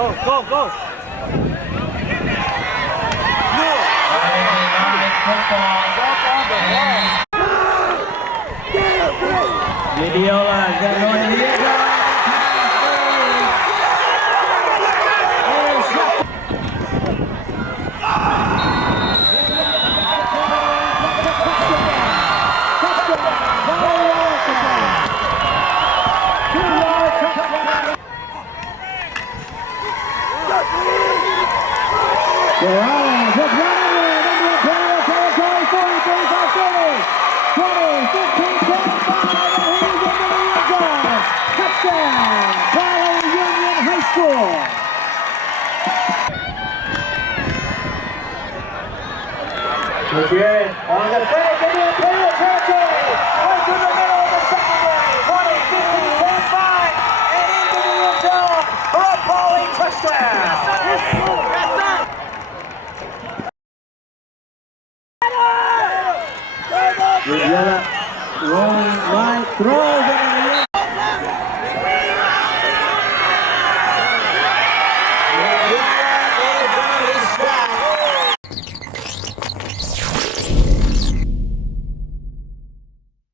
Go. Video là gần rồi đi ra. The Lions have run in into Imperial territory, 43-30, 20, 15, 10, 5, and he's into the end zone. Touchdown, Brawley Union High School. Gutierrez on the fake into Imperial territory. Right through the middle of the secondary. 20, 15, 10, 5, and into the end zone for a Brawley touchdown. Rolling right throw.